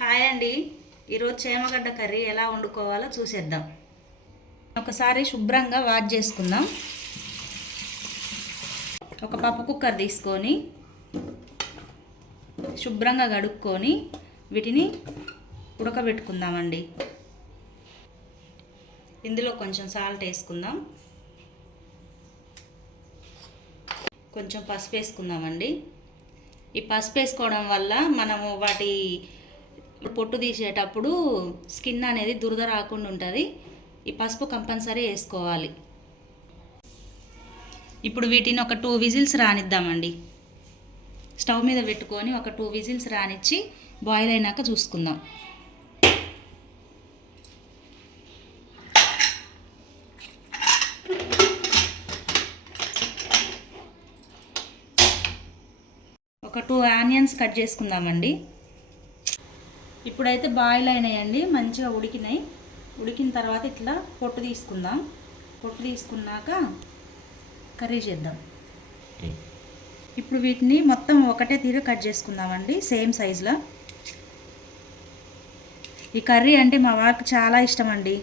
Hi అండి. ఈరోజు చేమగడ్డ కర్రీ ఎలా వండుకోవాలో చూసేద్దాం. ఒకసారి శుభ్రంగా వాష్ చేసుకుందాం. ఒక పప్పు కుక్కర్ తీసుకొని శుభ్రంగా కడుక్కొని వీటిని ఉడకబెట్టుకుందామండి. ఇందులో కొంచెం సాల్ట్ వేసుకుందాం, కొంచెం పసుపు వేసుకుందామండి. ఈ పసుపు వేసుకోవడం వల్ల మనము వాటి పొట్టు తీసేటప్పుడు స్కిన్ అనేది దురద రాకుండా ఉంటుంది. ఈ పసుపు కంపల్సరీ వేసుకోవాలి. ఇప్పుడు వీటిని ఒక 2 విజిల్స్ రానిద్దామండి. స్టవ్ మీద పెట్టుకొని ఒక 2 విజిల్స్ రానిచ్చి బాయిల్ అయినాక చూసుకుందాం. ఒక 2 ఆనియన్స్ కట్ చేసుకుందామండి. ఇప్పుడైతే బాయిల్ అయినాయండి, మంచిగా ఉడికినాయి. ఉడికిన తర్వాత ఇట్లా పొట్టు తీసుకుందాం. పొట్టు తీసుకున్నాక కర్రీ చేద్దాం. ఇప్పుడు వీటిని మొత్తం ఒకటే తీరు కట్ చేసుకుందామండి, సేమ్ సైజులో. ఈ కర్రీ అంటే మా వారికి చాలా ఇష్టం అండి.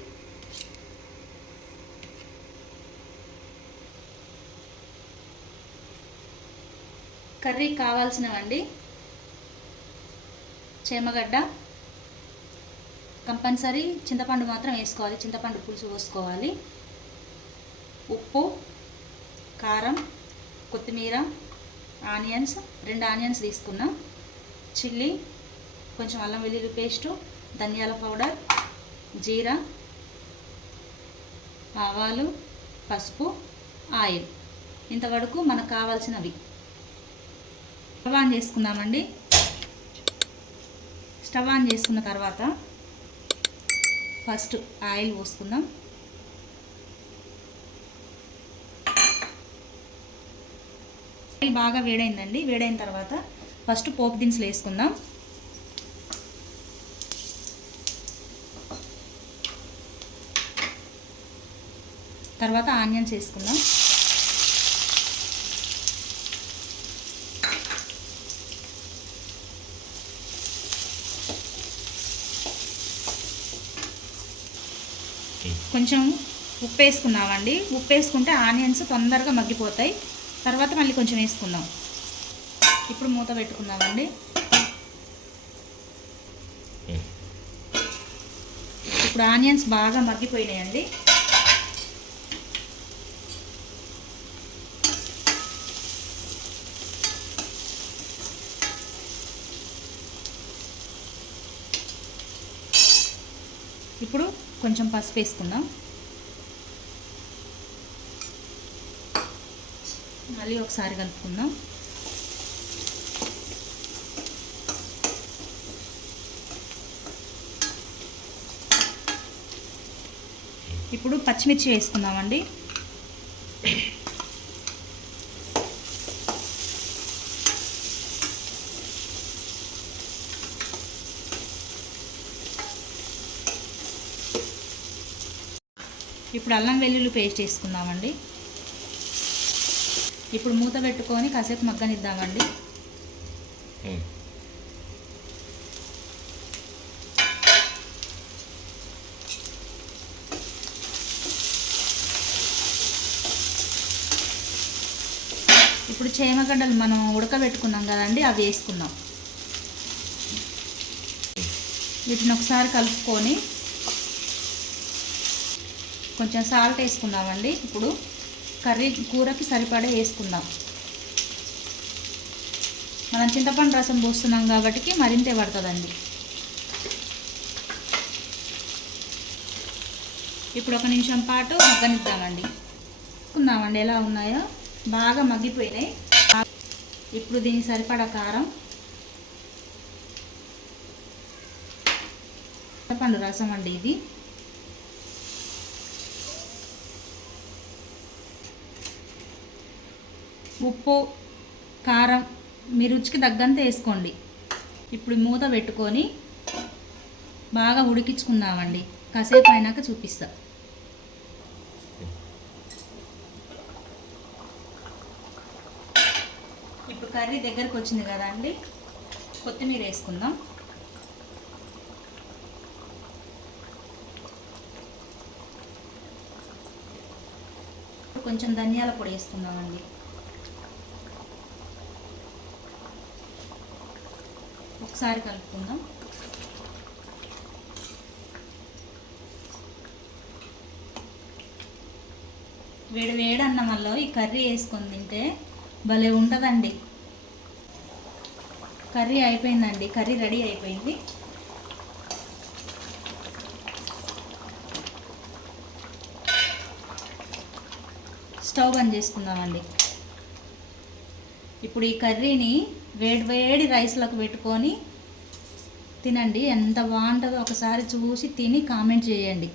కర్రీ కావాల్సినవండి: చేమగడ్డ, కంపల్సరీ చింతపండు మాత్రం వేసుకోవాలి, చింతపండు పులుసు పోసుకోవాలి, ఉప్పు, కారం, కొత్తిమీర, ఆనియన్స్ 2 ఆనియన్స్ తీసుకున్నా, చిల్లీ, కొంచెం అల్లం వెల్లుల్లి పేస్టు, ధనియాల పౌడర్, జీరా, ఆవాలు, పసుపు, ఆయిల్. ఇంతవరకు మనకు కావాల్సినవి. స్టవ్ ఆన్ చేసుకుందామండి. స్టవ్ ఆన్ చేసుకున్న తర్వాత ఫస్ట్ ఆయిల్ పోసుకుందాం. ఆయిల్ బాగా వేడైందండి. వేడైన తర్వాత ఫస్ట్ పోపు దినుసులు వేసుకుందాం. తర్వాత ఆనియన్స్ వేసుకుందాం. కొంచెం ఉప్పు వేసుకున్నామండి. ఉప్పు వేసుకుంటే ఆనియన్స్ తొందరగా మగ్గిపోతాయి. తర్వాత మళ్ళీ కొంచెం వేసుకుందాం. ఇప్పుడు మూత పెట్టుకుందామండి. ఇప్పుడు ఆనియన్స్ బాగా మగ్గిపోయినాయండి. ఇప్పుడు కొంచెం పసుపు వేసుకుందాం. మళ్ళీ ఒకసారి కలుపుకుందాం. ఇప్పుడు పచ్చిమిర్చి వేసుకుందామండి. ఇప్పుడు అల్లం వెల్లుల్లి పేస్ట్ వేసుకుందామండి. ఇప్పుడు మూత పెట్టుకొని కాసేపు మగ్గనిద్దామండి. ఇప్పుడు చేమగడ్డలు మనం ఉడకబెట్టుకున్నాం కదండి, అవి వేసుకుందాం. వీటిని ఒకసారి కలుపుకొని కొంచెం సాల్ట్ వేసుకుందామండి. ఇప్పుడు కూరకి సరిపడే వేసుకుందాం. మనం చింతపండు రసం పోస్తున్నాం కాబట్టి మరింతే పడుతుందండి. ఇప్పుడు 1 నిమిషం పాటు మగ్గనిద్దామండి. చూసుకుందామండి ఎలా ఉన్నాయో. బాగా మగ్గిపోయినాయి. ఇప్పుడు దీనికి సరిపడా కారం, చింతపండు రసం అండి ఇది. ఉప్పు, కారం మీ రుచికి తగ్గంత వేసుకోండి. ఇప్పుడు మూత పెట్టుకొని బాగా ఉడికించుకుందామండి. కాసేపు అయినాక చూపిస్తా. ఇప్పుడు కర్రీ దగ్గరకు వచ్చింది కదా అండి, కొత్తిమీర వేసుకుందాం. కొంచెం ధనియాల పొడి వేసుకుందామండి. ఒకసారి కలుపుకుందాం. వేడి వేడి అన్నంలో ఈ కర్రీ వేసుకొని తింటే భలే ఉంటుందండి. కర్రీ అయిపోయిందండి, కర్రీ రెడీ అయిపోయింది. స్టవ్ బంద్ చేసుకుందామండి. ఇప్పుడు ఈ కర్రీని వేడి వేడి రైస్లోకి పెట్టుకొని తినండి, ఎంత బాగుంటుందో ఒకసారి చూసి తిని కామెంట్ చేయండి.